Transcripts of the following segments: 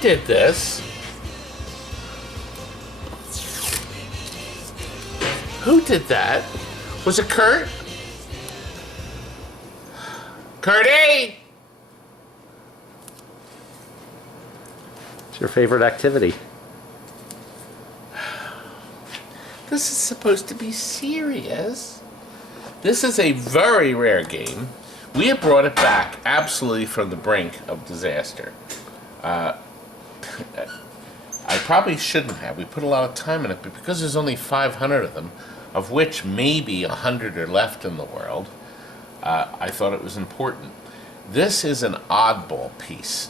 did this. Who did that? Was it Kurt? Kurtie! It's your favorite activity. This is supposed to be serious. This is a very rare game. We have brought it back absolutely from the brink of disaster. I probably shouldn't have. We put a lot of time in it, but because there's only 500 of them, of which maybe 100 are left in the world, I thought it was important. This is an oddball piece.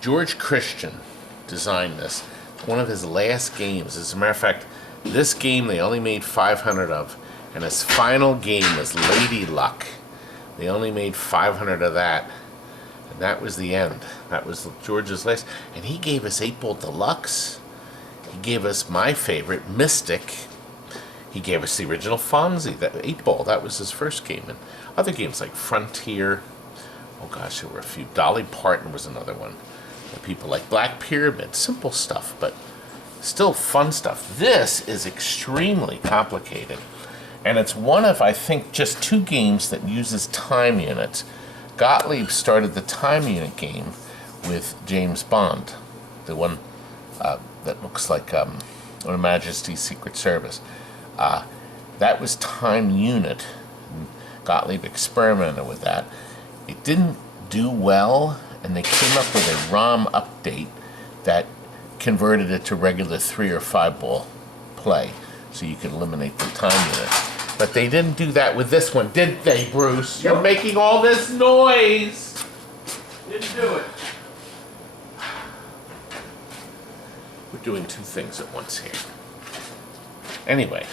George Christian designed this. One of his last games. As a matter of fact, this game they only made 500 of, and his final game was Lady Luck. They only made 500 of that, and that was the end. That was George's last. And he gave us 8-Ball Deluxe. He gave us my favorite, Mystic. He gave us the original Fonzie, that 8-Ball. That was his first game. And other games like Frontier. Oh gosh, there were a few. Dolly Parton was another one. And people like Black Pyramid. Simple stuff, but still fun stuff. This is extremely complicated. And it's one of, I think, just 2 games that uses time units. Gottlieb started the time unit game with James Bond, the one that looks like Her Majesty's Secret Service. That was time unit. Gottlieb experimented with that. It didn't do well, and they came up with a ROM update that converted it to regular 3 or 5 ball play, so you could eliminate the time units. But they didn't do that with this one, did they, Bruce? You're making all this noise. Didn't do it. We're doing 2 things at once here. Anyway,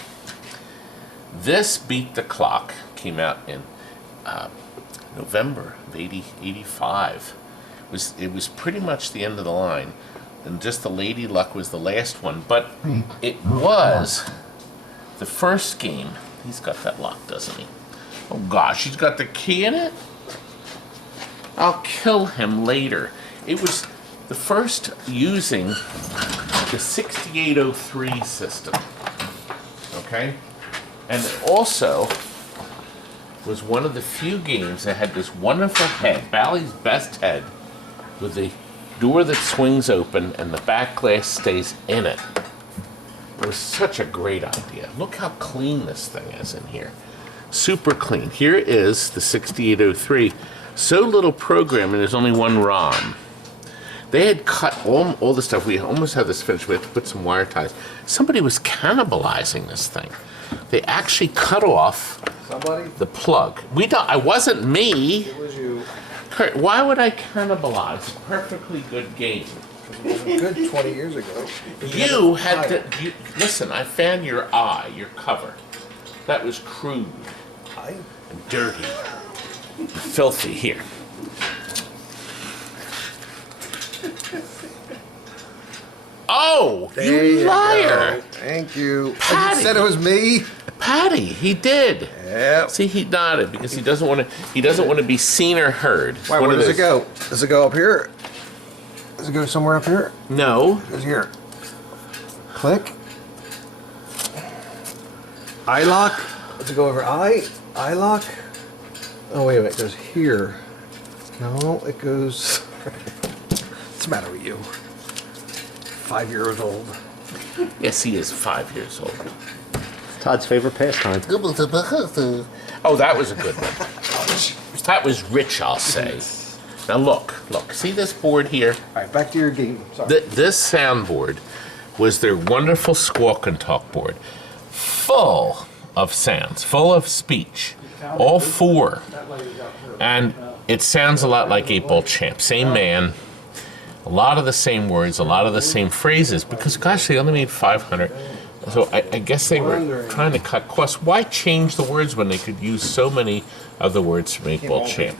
this Beat the Clock came out in November of 85. It was pretty much the end of the line, and just the Lady Luck was the last one, but it was the first game. He's got that lock, doesn't he? Oh gosh, he's got the key in it? I'll kill him later. It was the first using the 6803 system. Okay? And it also was one of the few games that had this wonderful head, Bally's best head, with the door that swings open and the back glass stays in it. It was such a great idea. Look how clean this thing is in here. Super clean. Here is the 6803. So little programming, there's only 1 ROM. They had cut all the stuff. We almost had this finished. We had to put some wire ties. Somebody was cannibalizing this thing. They actually cut off the plug. I wasn't me. It was you. Kurt, why would I cannibalize a perfectly good game? It was good 20 years ago. You had to... listen, I found your eye, your cover. That was crude. And dirty. And filthy. Here. Oh, There you liar! go. Thank you. Patty. You said it was me. Patty, he did. Yep. See, he nodded because he doesn't want to. He doesn't want to be seen or heard. Why, where does it go? Does it go up here? Does it go somewhere up here? No. It goes here. Click. Eye lock. Does it go over eye? Eye lock. Oh wait a minute. It goes here. No, it goes. What's the matter with you? 5 years old. Yes, he is 5 years old. Todd's favorite pastime. Oh, that was a good one. That was rich, I'll say. Now look. See this board here? All right, back to your game. Sorry. This soundboard was their wonderful Squawk and Talk board, full of sounds, full of speech, all 4, and it sounds a lot like 8-Ball Champ. Same man, a lot of the same words, a lot of the same phrases. Because gosh, they only made 500. So I guess they were trying to cut costs. Why change the words when they could use so many of the words from 8-Ball Champ?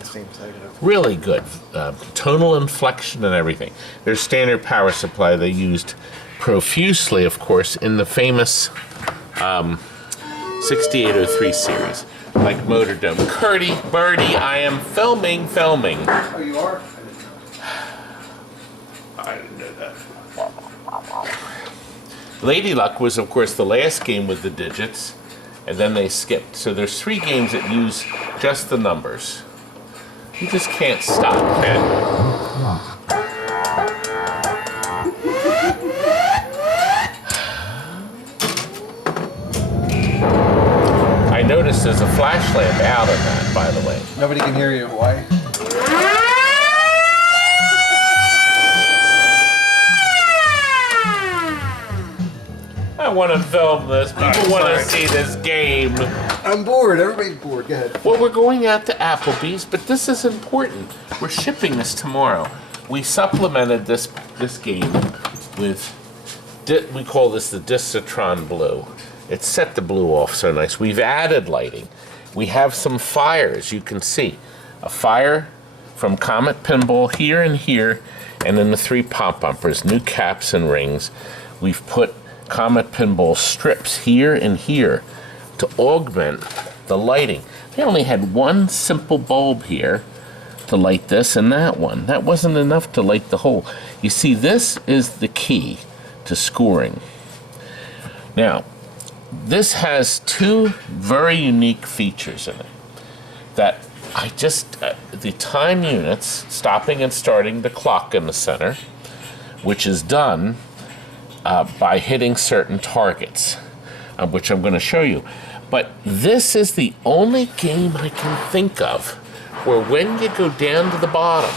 Really good. Tonal inflection and everything. Their standard power supply they used profusely, of course, in the famous 6803 series, like Motordome. Kurtie, Birdie, I am filming. Oh, you are? I Lady Luck was, of course, the last game with the digits, and then they skipped. So there's 3 games that use just the numbers. You just can't stop, man. I noticed there's a flash lamp out of that, by the way. Nobody can hear you. Why? I want to film this. People want to see this game. I'm bored. Everybody's bored. Go ahead. Well, we're going out to Applebee's, but this is important. We're shipping this tomorrow. We supplemented this game with, we call this the Discitron Blue. It set the blue off so nice. We've added lighting. We have some fires, you can see. A fire from Comet Pinball here and here, and then the 3 pop bumpers, new caps and rings. We've put Comet Pinball strips here and here to augment the lighting. They only had one simple bulb here to light this and that one. That wasn't enough to light the whole. You see, this is the key to scoring. Now, this has 2 very unique features in it that I just, the time units, stopping and starting the clock in the center, which is done by hitting certain targets, which I'm going to show you. But this is the only game I can think of where when you go down to the bottom,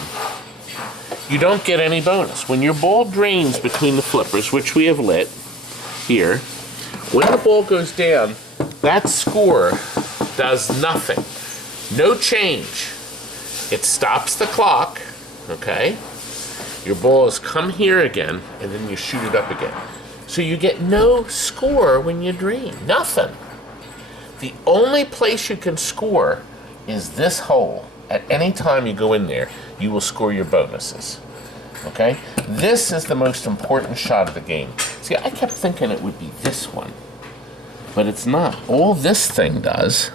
you don't get any bonus. When your ball drains between the flippers, which we have lit here, when the ball goes down, that score does nothing. No change. It stops the clock, okay? Your ball has come here again, and then you shoot it up again. So you get no score when you drain. Nothing. The only place you can score is this hole. At any time you go in there, you will score your bonuses. Okay? This is the most important shot of the game. See, I kept thinking it would be this one, but it's not. All this thing does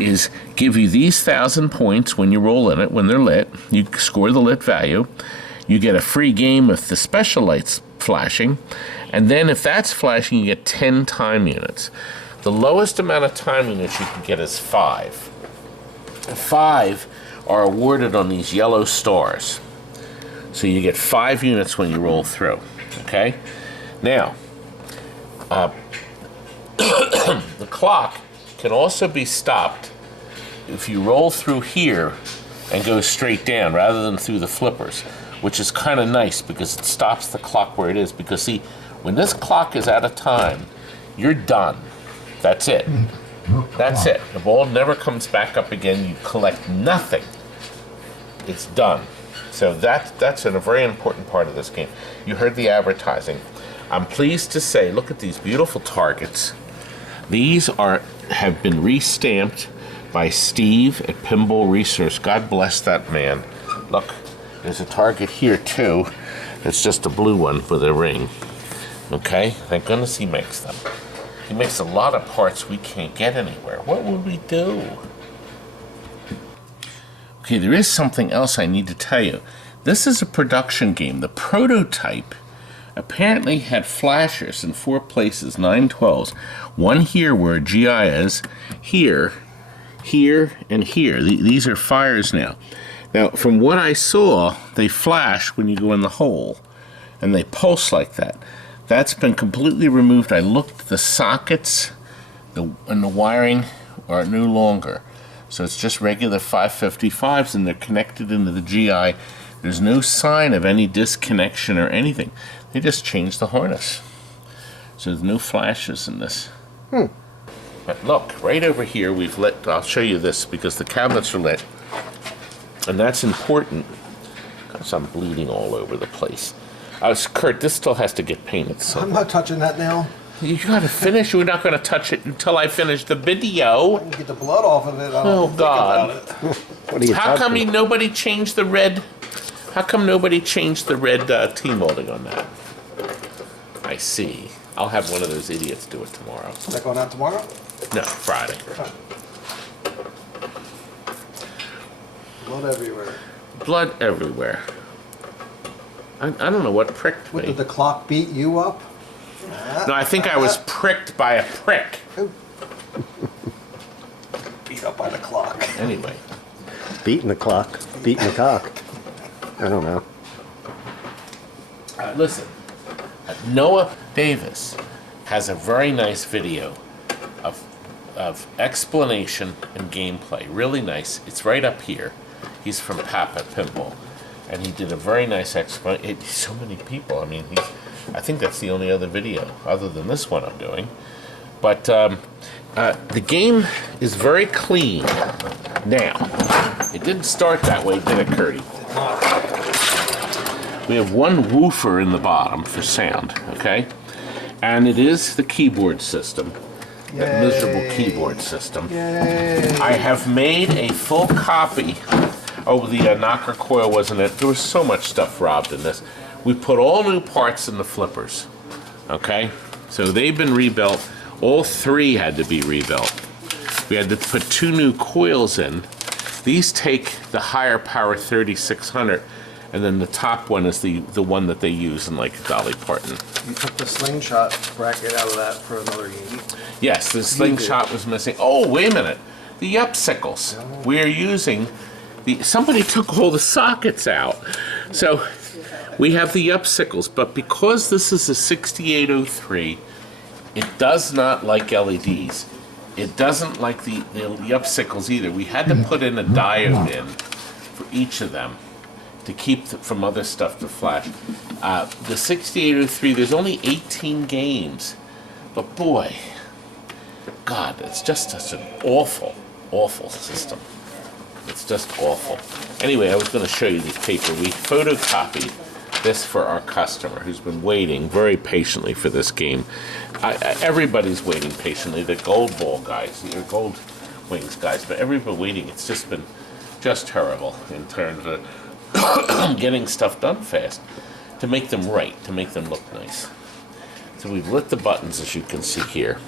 is give you these 1,000 points when you roll in it, when they're lit. You score the lit value. You get a free game with the special lights flashing. And then if that's flashing, you get 10 time units. The lowest amount of time units you can get is 5. 5 are awarded on these yellow stars. So you get 5 units when you roll through. Okay? Now, the clock can also be stopped if you roll through here and go straight down rather than through the flippers, which is kind of nice because it stops the clock where it is. Because see, when this clock is out of time, you're done. That's it. That's it. The ball never comes back up again. You collect nothing. It's done. So that's a very important part of this game. You heard the advertising. I'm pleased to say, look at these beautiful targets. These have been re-stamped by Steve at Pinball Research. God bless that man. Look, there's a target here too. It's just a blue one with a ring. Okay? Thank goodness he makes them. He makes a lot of parts we can't get anywhere. What would we do? Okay, there is something else I need to tell you. This is a production game. The prototype apparently had flashers in 4 places, 912s. One here where GI is, here, here, and here. These are fires now. Now, from what I saw, they flash when you go in the hole, and they pulse like that. That's been completely removed. I looked, the sockets and the wiring are no longer. So it's just regular 555s, and they're connected into the GI. There's no sign of any disconnection or anything. They just changed the harness. So there's no flashes in this. But look, right over here we've lit, I'll show you this because the cabinets are lit. And that's important because I'm bleeding all over the place. Kurt, this still has to get painted. So I'm not touching that now. you gotta finish. We're not gonna touch it until I finish the video. Get the blood off of it. Oh God! What are you How come touching? nobody changed the red? How come nobody changed the red T-molding on that? I see. I'll have one of those idiots do it tomorrow. Is that going out tomorrow? No, Friday. Blood everywhere. Blood everywhere. I don't know what pricked What, me. did the clock beat you up? Ah. No, I think I was pricked by a prick. Beat up by the clock. Anyway. Beating the clock. Beating the cock. I don't know. Listen, Noah Davis has a very nice video of explanation and gameplay. Really nice. It's right up here. He's from Papa Pinball. And he did a very nice explanation. So many people. I mean, I think that's the only other video other than this one I'm doing. But the game is very clean. Now, it didn't start that way, did it, Curdy? We have one woofer in the bottom for sound, okay? And it is the keyboard system. That miserable keyboard system. Yay. I have made a full copy. Oh, the knocker coil wasn't it. There was so much stuff robbed in this. We put all new parts in the flippers, okay? So they've been rebuilt. All three had to be rebuilt. We had to put 2 new coils in. These take the higher power 3600, and then the top one is the one that they use in like Dolly Parton. You took the slingshot bracket out of that for another game. Yes, the slingshot was missing. Oh, wait a minute. The Yupsicles. We are using somebody took all the sockets out. So we have the Yupsicles, but because this is a 6803, it does not like LEDs. It doesn't like the Yupsicles either. We had to put in a diode in for each of them to keep from other stuff to flash. The 6803, there's only 18 games. But boy, God, it's just such an awful, awful system. It's just awful. Anyway, I was going to show you this paper. We photocopied this for our customer who's been waiting very patiently for this game. Everybody's waiting patiently. The Gold Ball guys, the Gold Wings guys, but everybody waiting. It's just been just terrible in terms of getting stuff done fast to make them right, to make them look nice. So we've lit the buttons, as you can see here.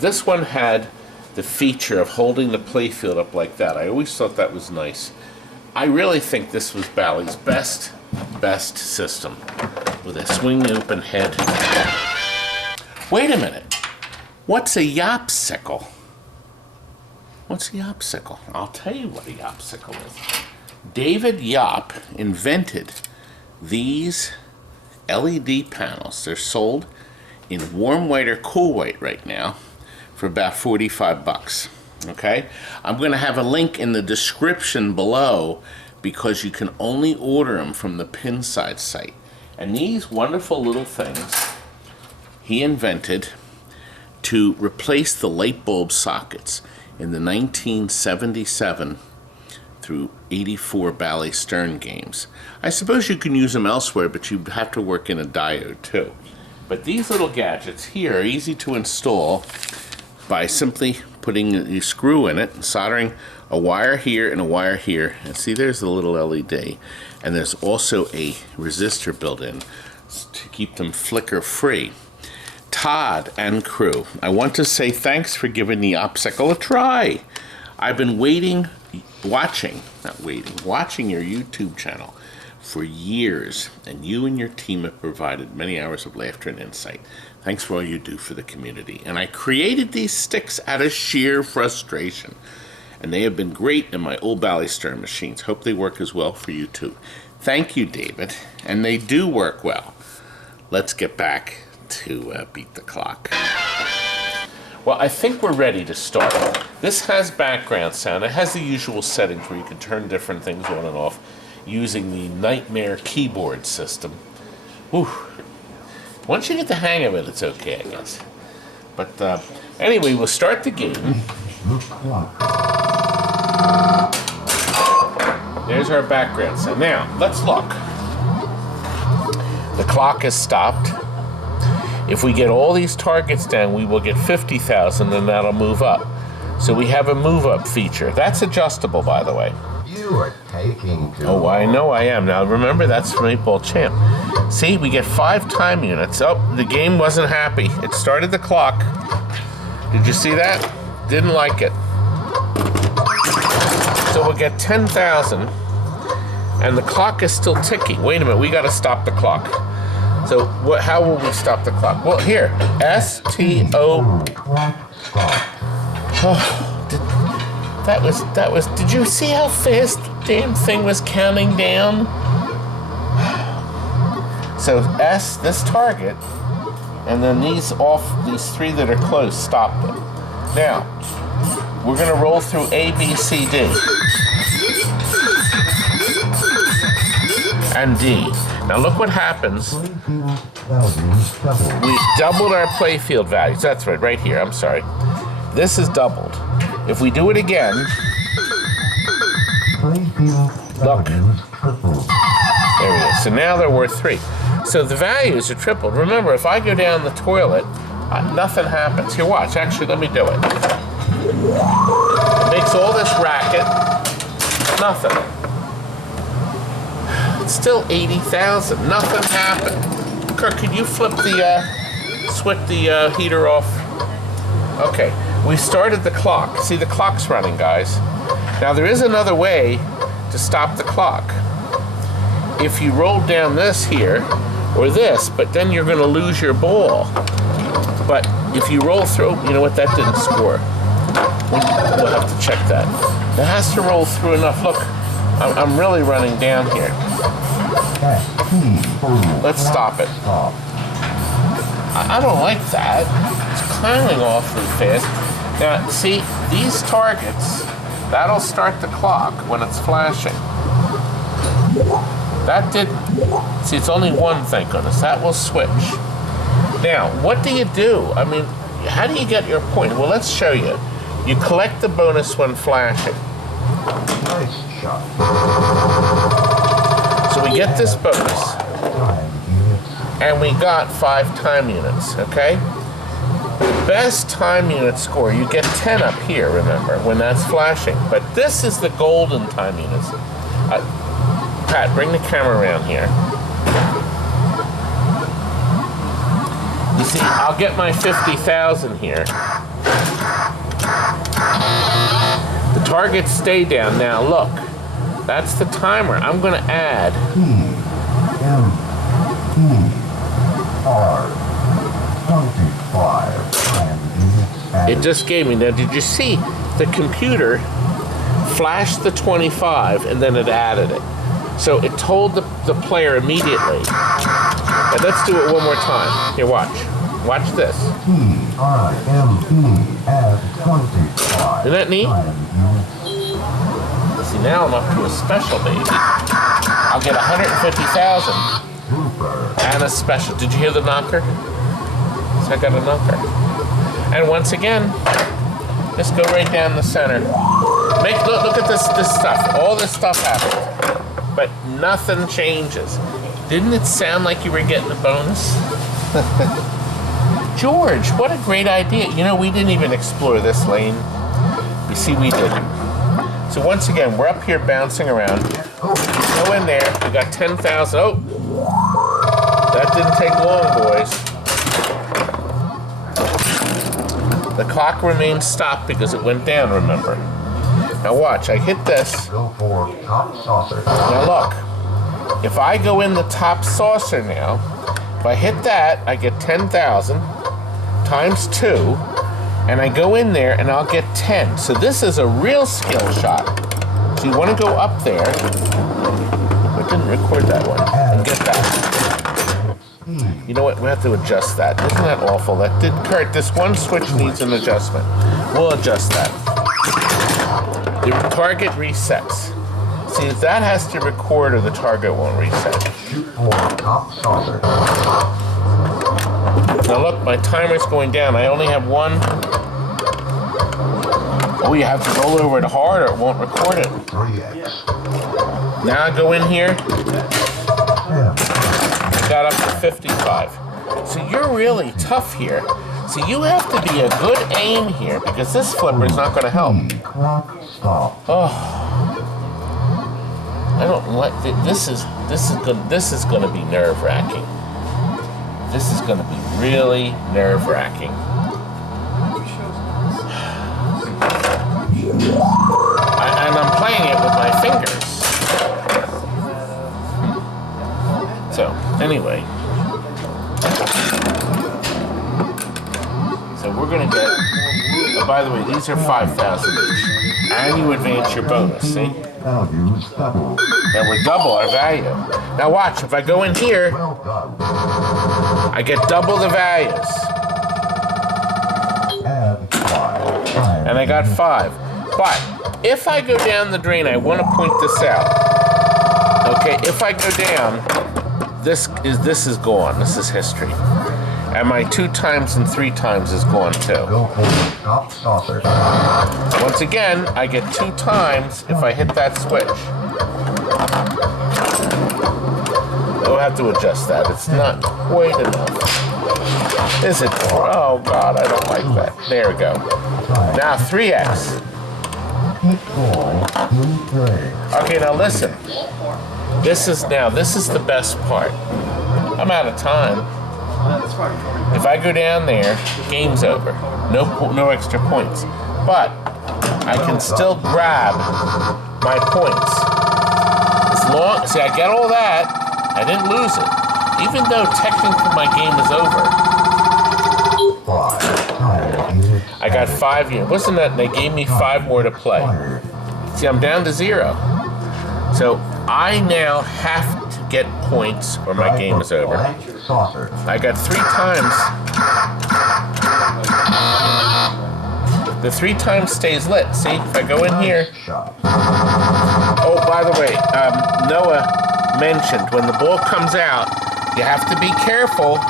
This one had the feature of holding the playfield up like that. I always thought that was nice. I really think this was Bally's best system with a swing open head. Wait a minute. What's a Yopsicle? What's a Yopsicle? I'll tell you what a Yopsicle is. David Yop invented these LED panels. They're sold in warm white or cool white right now for about 45 bucks. Okay? I'm going to have a link in the description below because you can only order them from the Pinside site. And these wonderful little things he invented to replace the light bulb sockets in the 1977 through 84 Bally Stern games. I suppose you can use them elsewhere, but you have to work in a diode too. But these little gadgets here are easy to install by simply putting a screw in it and soldering a wire here and a wire here. And see, there's the little LED. And there's also a resistor built in to keep them flicker free. Todd and crew, I want to say thanks for giving the Opsicle a try. I've been watching your YouTube channel for years, and you and your team have provided many hours of laughter and insight. Thanks for all you do for the community. And I created these sticks out of sheer frustration, and they have been great in my old Bally Stern machines. Hope they work as well for you too. Thank you, David, and they do work well. Let's get back to beat the clock. Well, I think we're ready to start. This has background sound. It has the usual settings where you can turn different things on and off using the Nightmare keyboard system. Whew. Once you get the hang of it, it's okay, I guess. But anyway, we'll start the game. There's our background sound. Now, let's look. The clock is stopped. If we get all these targets down, we will get 50,000, and that'll move up. So we have a move-up feature. That's adjustable, by the way. You are taking too Oh, I know I am. Now, remember, that's from 8-Ball Champ. See, we get 5 time units. Oh, the game wasn't happy. It started the clock. Did you see that? Didn't like it. So we'll get 10,000, and the clock is still ticking. Wait a minute, we got to stop the clock. So how will we stop the clock? Well, here, S-T-O. Oh, that was, did you see how fast the damn thing was counting down? So S, this target, and then these three that are close, stop them. Now, we're gonna roll through A, B, C, D. And D. Now look what happens. We doubled our playfield values. That's right here, I'm sorry. This is doubled. If we do it again, look. There we go. So now they're worth 3. So the values are tripled. Remember, if I go down the toilet, nothing happens. Here, watch. Actually, let me do it. It makes all this racket. Nothing. It's still 80,000. Nothing happened. Kirk, could you flip the heater off? Okay. We started the clock. See, the clock's running, guys. Now, there is another way to stop the clock. If you roll down this here, or this, but then you're going to lose your ball. But if you roll through, you know what, that didn't score. We'll have to check that. It has to roll through enough. Look, I'm really running down here. Let's stop it. I don't like that. It's climbing awfully fast. Now, see, these targets, that'll start the clock when it's flashing. That didn't. See, it's only one, thank goodness. That will switch. Now, what do you do? I mean, how do you get your point? Well, let's show you. You collect the bonus when flashing. Nice shot. So we get this bonus. And we got 5 time units, okay? The best time unit score, you get 10 up here, remember, when that's flashing. But this is the golden time units. Pat, bring the camera around here. You see, I'll get my 50,000 here. The targets stay down. Now look, that's the timer. I'm going to add. It just gave me. Now, did you see the computer flashed the 25 and then it added it? So it told the player immediately. And let's do it one more time. Here, watch. Watch this. Isn't that neat? See, now I'm up to a special, baby. I'll get 150,000 and a special. Did you hear the knocker? So I got a knocker. And once again, just go right down the center. Look at this stuff. All this stuff happens. But nothing changes. Didn't it sound like you were getting a bonus? George, what a great idea. You know, we didn't even explore this lane. You see, we didn't. So once again, we're up here bouncing around. Go in there. We got 10,000. Oh, that didn't take long, boys. The clock remains stopped because it went down, remember. Now watch, I hit this. Go for top saucer. Now look, if I go in the top saucer now, if I hit that, I get 10,000 times 2, and I go in there and I'll get 10. So this is a real skill shot. So you want to go up there. I didn't record that one. And get that. You know what? We have to adjust that. Isn't that awful? Kurt, this one switch needs an adjustment. We'll adjust that. The target resets. See, that has to record or the target won't reset. Shoot for top saucer. Now look, my timer's going down. I only have one. Oh, you have to roll over it hard or it won't record it. 3x. Now I go in here. I got up to 55. So you're really tough here. So you have to be a good aim here because this flipper's not going to help. Oh, I don't like this. This is going to be nerve-wracking. This is going to be really nerve-wracking. And I'm playing it with my fingers. So anyway, So we're gonna get, oh, by the way, these are 5,000 each. And you advance your bonus, see? Values double. Now we're double our value. Now watch, if I go in here, Well done. I get double the values. And 5. And I got 5. But if I go down the drain, I want to point this out. Okay, if I go down, this is gone. This is history. And my 2 times and 3 times is gone too. Go for the top saucer. Once again, I get 2 times if I hit that switch. I'll have to adjust that. It's not quite enough. Is it? Oh God, I don't like that. There we go. Now 3x. Hit ball in 3. Okay, now listen. This is the best part. I'm out of time. If I go down there, game's over. No extra points. But I can still grab my points. As long, see, I get all that. I didn't lose it, even though technically my game is over. 5 units. I got 5 units. Wasn't that? They gave me 5 more to play. See, I'm down to 0. So I now have to get points or my game is over. Saucer. I got 3 times. The 3 times stays lit. See, if I go in here. Shot. Oh, by the way, Noah mentioned when the ball comes out, you have to be careful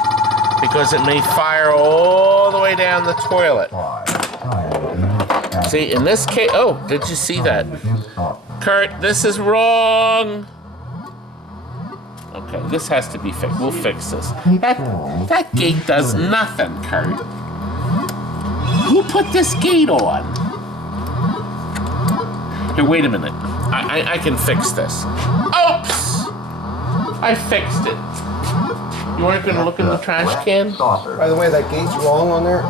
because it may fire all the way down the toilet. 5. See, in this case, oh, did you see that? Kurt, this is wrong. Okay, this has to be fixed. We'll fix this. That gate does nothing, Kurt. Who put this gate on? Here, wait a minute. I can fix this. Oops! I fixed it. You weren't going to look in the trash can? Saucer. By the way, that gate's wrong on there.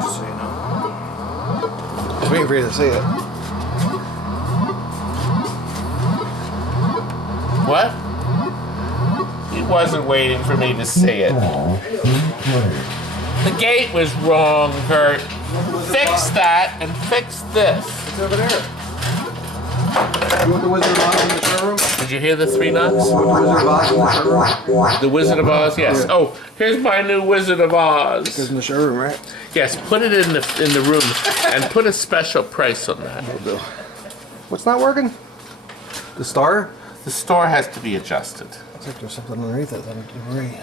Just so you know. I was waiting for you to say it. What? He wasn't waiting for me to say it. Ball in 3. The gate was wrong, Kurt. Fix that and fix this. It's over there. You want the Wizard of Oz in the showroom? Did you hear the 3 knocks? You want the Wizard of Oz in the showroom? The Wizard of Oz, yes. Yeah. Oh, here's my new Wizard of It's Oz. in the showroom, right? Yes, put it in the room and put a special price on that. What's not working? The star? The store has to be adjusted. Looks like there's something underneath it. I'm right.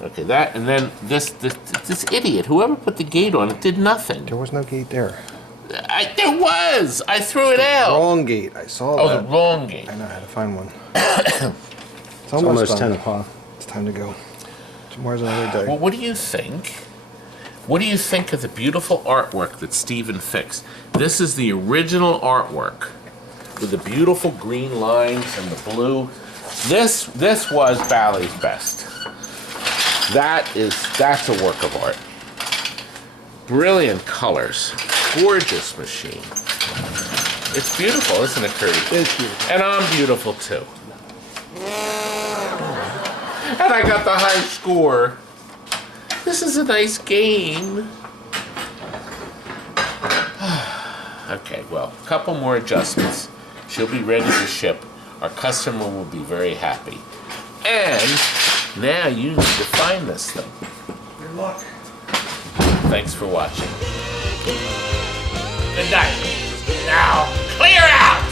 Okay, that and then this idiot, whoever put the gate on it, did nothing. There was no gate there. There was. I threw it out. Wrong gate. I saw Oh, that. the wrong gate. I know how to find one. It's almost done. 10 o'clock. It's time to go. Tomorrow's another day. Well, what do you think? What do you think of the beautiful artwork that Steven fixed? This is the original artwork with the beautiful green lines and the blue. This was Bally's best. That's a work of art. Brilliant colors. Gorgeous machine. It's beautiful, isn't it, Curdy? It's beautiful. And I'm beautiful too. And I got the high score. This is a nice game. Okay, well, a couple more adjustments. She'll be ready to ship. Our customer will be very happy. And now you need to find this thing. Good luck. Thanks for watching. Good night. Now, clear out!